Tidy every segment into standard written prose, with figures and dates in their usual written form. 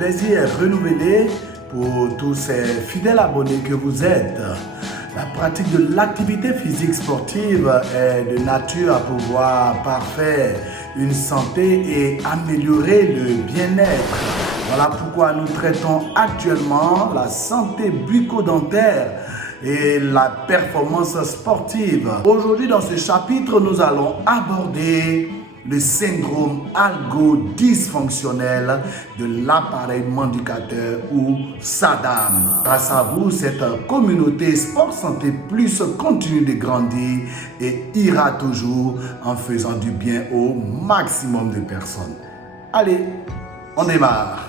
plaisir renouvelé pour tous ces fidèles abonnés que vous êtes. La pratique de l'activité physique sportive est de nature à pouvoir parfaire une santé et améliorer le bien-être. Voilà pourquoi nous traitons actuellement la santé bucco-dentaire et la performance sportive. Aujourd'hui, dans ce chapitre, nous allons aborder le syndrome algo-dysfonctionnel de l'appareil mandibulateur ou SADAM. Grâce à vous, cette communauté Sport Santé Plus continue de grandir et ira toujours en faisant du bien au maximum de personnes. Allez, on démarre.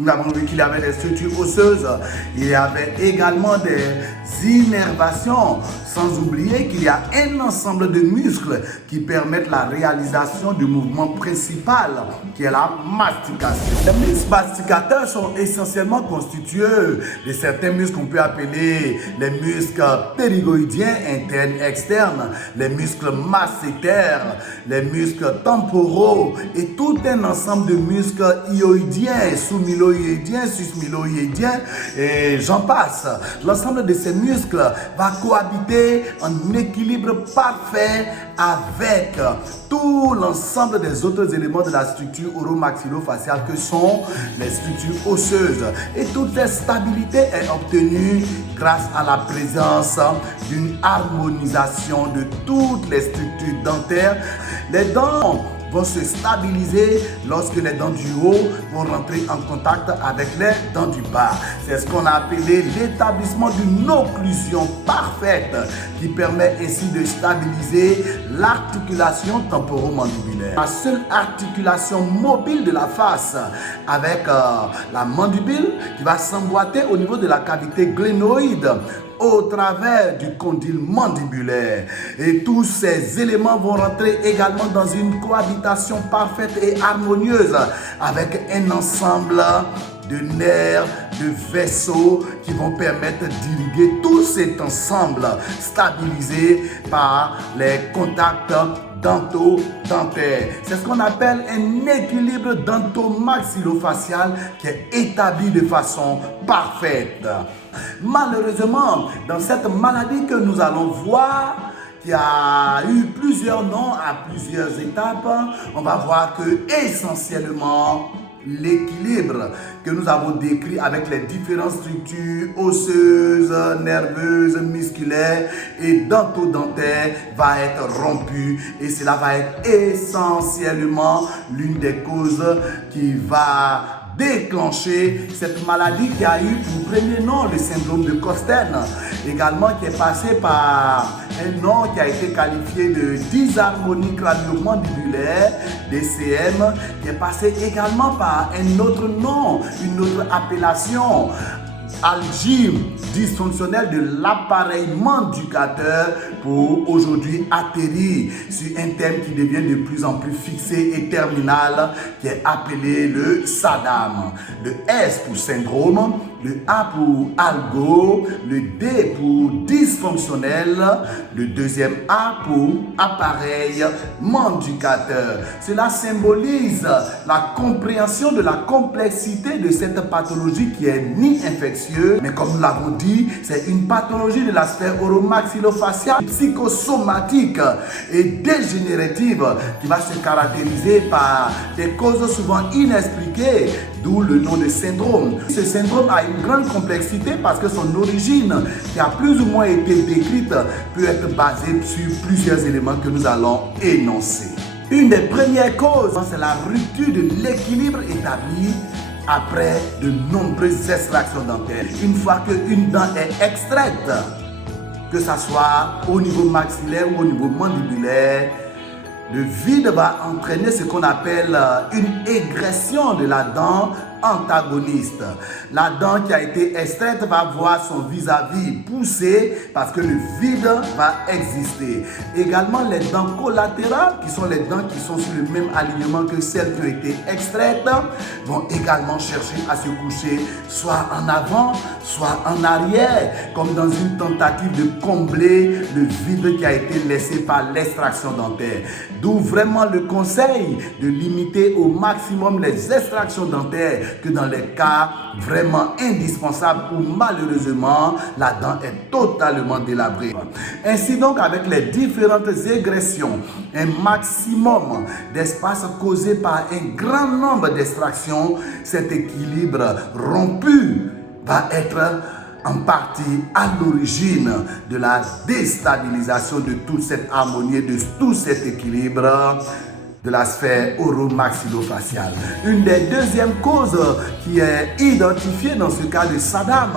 Nous avons vu qu'il y avait des structures osseuses, il y avait également des innervations, sans oublier qu'il y a un ensemble de muscles qui permettent la réalisation du mouvement principal, qui est la mastication. Les muscles masticateurs sont essentiellement constitués de certains muscles qu'on peut appeler les muscles ptérygoïdiens internes et externes, les muscles masséters, les muscles temporaux et tout un ensemble de muscles hyoïdiens, sous-myloïdiens, sus-myloïdiens et j'en passe. L'ensemble de ces muscles va cohabiter en équilibre parfait avec tout l'ensemble des autres éléments de la structure oro-maxillo-faciale que sont les structures osseuses. Et toute cette stabilité est obtenue grâce à la présence d'une harmonisation de toutes les structures dentaires. Les dents vont se stabiliser lorsque les dents du haut vont rentrer en contact avec les dents du bas. C'est ce qu'on a appelé l'établissement d'une occlusion parfaite qui permet ainsi de stabiliser l'articulation temporomandibulaire. La seule articulation mobile de la face avec la mandibule qui va s'emboîter au niveau de la cavité glénoïde au travers du condyle mandibulaire. Et tous ces éléments vont rentrer également dans une cohabitation parfaite et harmonieuse avec un ensemble de nerfs, de vaisseaux qui vont permettre d'irriguer tout cet ensemble stabilisé par les contacts dento-dentaire. C'est ce qu'on appelle un équilibre dento-maxillofacial qui est établi de façon parfaite. Malheureusement, dans cette maladie que nous allons voir, qui a eu plusieurs noms à plusieurs étapes, on va voir que essentiellement l'équilibre que nous avons décrit avec les différentes structures osseuses, nerveuses, musculaires et dento-dentaires va être rompu et cela va être essentiellement l'une des causes qui va déclencher cette maladie qui a eu pour premier nom le syndrome de Costen, également qui est passé par un nom qui a été qualifié de dysharmonie crânio-mandibulaire, DCM, qui est passé également par un autre nom, une autre appellation, algie dysfonctionnelle de l'appareil mandibulateur, pour aujourd'hui atterrir sur un thème qui devient de plus en plus fixé et terminal qui est appelé le SADAM. Le S pour syndrome, le A pour algo, le D pour dysfonctionnel, le deuxième A pour appareil mandibulateur. Cela symbolise la compréhension de la complexité de cette pathologie qui est ni infectieuse, mais comme nous l'avons dit, c'est une pathologie de la sphère oro-maxillofaciale, psychosomatique et dégénérative qui va se caractériser par des causes souvent inexpliquées, d'où le nom de syndrome. Ce syndrome a une grande complexité parce que son origine, qui a plus ou moins été décrite, peut être basée sur plusieurs éléments que nous allons énoncer. Une des premières causes, c'est la rupture de l'équilibre établi après de nombreuses extractions dentaires. Une fois qu'une dent est extraite, que ce soit au niveau maxillaire ou au niveau mandibulaire, le vide va entraîner ce qu'on appelle une égression de la dent antagoniste. La dent qui a été extraite va voir son vis-à-vis pousser parce que le vide va exister. Également, les dents collatérales, qui sont les dents qui sont sur le même alignement que celles qui ont été extraites, vont également chercher à se coucher soit en avant, soit en arrière, comme dans une tentative de combler le vide qui a été laissé par l'extraction dentaire. D'où vraiment le conseil de limiter au maximum les extractions dentaires que dans les cas vraiment indispensables où malheureusement la dent est totalement délabrée. Ainsi donc, avec les différentes égressions, un maximum d'espace causé par un grand nombre d'extractions, cet équilibre rompu va être en partie à l'origine de la déstabilisation de toute cette harmonie, de tout cet équilibre de la sphère oro-maxillofaciale. Une des deuxièmes causes qui est identifiée dans ce cas de Saddam,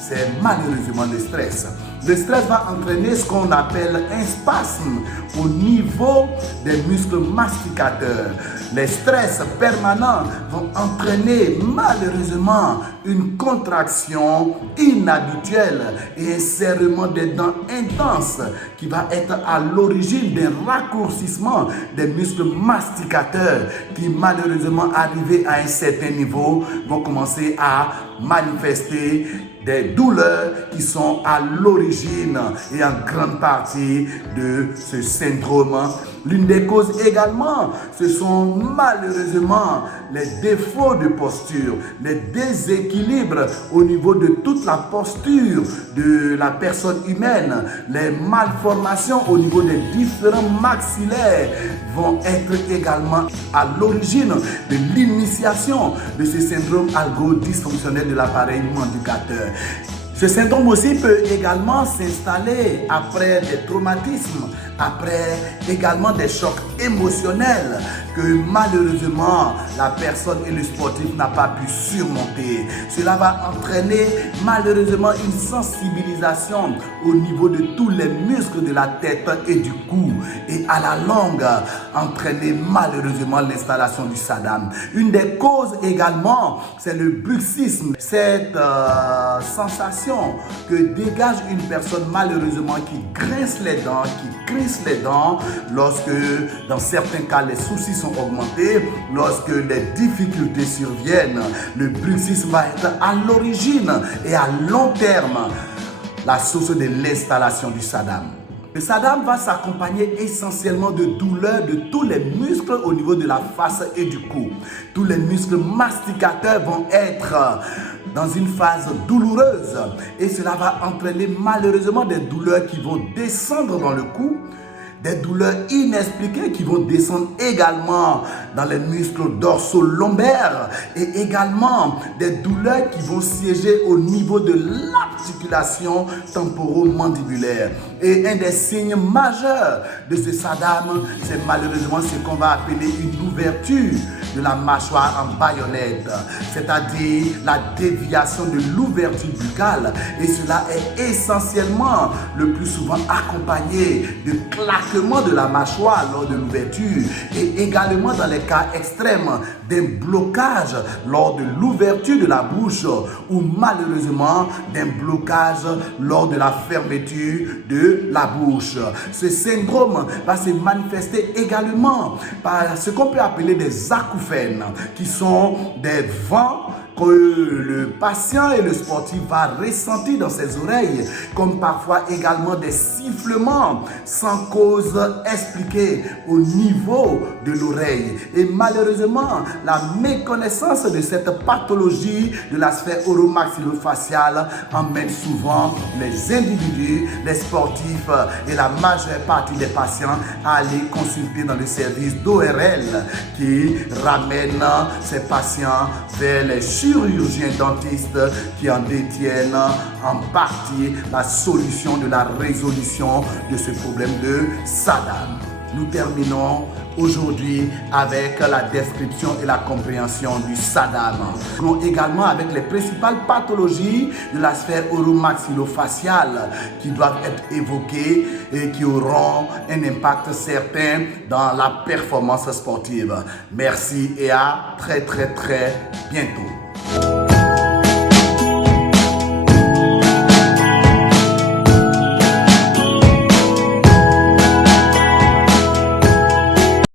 c'est malheureusement le stress. Le stress va entraîner ce qu'on appelle un spasme au niveau des muscles masticateurs. Les stress permanents vont entraîner malheureusement une contraction inhabituelle et un serrement des dents intense qui va être à l'origine d'un raccourcissement des muscles masticateurs qui malheureusement arrivés à un certain niveau vont commencer à manifester des douleurs qui sont à l'origine et en grande partie de ce syndrome. L'une des causes également, ce sont malheureusement les défauts de posture, les déséquilibres au niveau de toute la posture de la personne humaine, les malformations au niveau des différents maxillaires vont être également à l'origine de l'initiation de ce syndrome algo-dysfonctionnel de l'appareil mandibulateur. Ce syndrome aussi peut également s'installer après des traumatismes, après également des chocs émotionnels que malheureusement la personne et le sportif n'a pas pu surmonter. Cela va entraîner malheureusement une sensibilisation au niveau de tous les muscles de la tête et du cou et à la longue entraîner malheureusement l'installation du Saddam. Une des causes également, c'est le bruxisme, cette sensation que dégage une personne malheureusement qui grince les dents, lorsque dans certains cas les soucis sont augmentés, lorsque les difficultés surviennent. Le bruxisme va être à l'origine et à long terme la source de l'installation du Saddam. Le Saddam va s'accompagner essentiellement de douleurs de tous les muscles au niveau de la face et du cou. Tous les muscles masticateurs vont être dans une phase douloureuse et cela va entraîner malheureusement des douleurs qui vont descendre dans le cou, des douleurs inexpliquées qui vont descendre également dans les muscles dorsaux-lombaires et également des douleurs qui vont siéger au niveau de l'articulation temporomandibulaire. Et un des signes majeurs de ce Saddam, c'est malheureusement ce qu'on va appeler une ouverture de la mâchoire en baïonnette, c'est-à-dire la déviation de l'ouverture buccale. Et cela est essentiellement le plus souvent accompagné de claquements de la mâchoire lors de l'ouverture et également dans les cas extrêmes d'un blocage lors de l'ouverture de la bouche ou malheureusement d'un blocage lors de la fermeture de la bouche. Ce syndrome va se manifester également par ce qu'on peut appeler des acouphènes qui sont des vents que le patient et le sportif va ressentir dans ses oreilles, comme parfois également des sifflements sans cause expliquée au niveau de l'oreille. Et malheureusement, la méconnaissance de cette pathologie de la sphère oro-maxillofaciale emmène souvent les individus, les sportifs et la majeure partie des patients à aller consulter dans le service d'ORL qui ramène ces patients vers les chirurgiens dentistes qui en détiennent en partie la solution de la résolution de ce problème de Saddam. Nous terminons aujourd'hui avec la description et la compréhension du Saddam. Nous également avec les principales pathologies de la sphère oro-maxillofaciale qui doivent être évoquées et qui auront un impact certain dans la performance sportive. Merci et à très bientôt.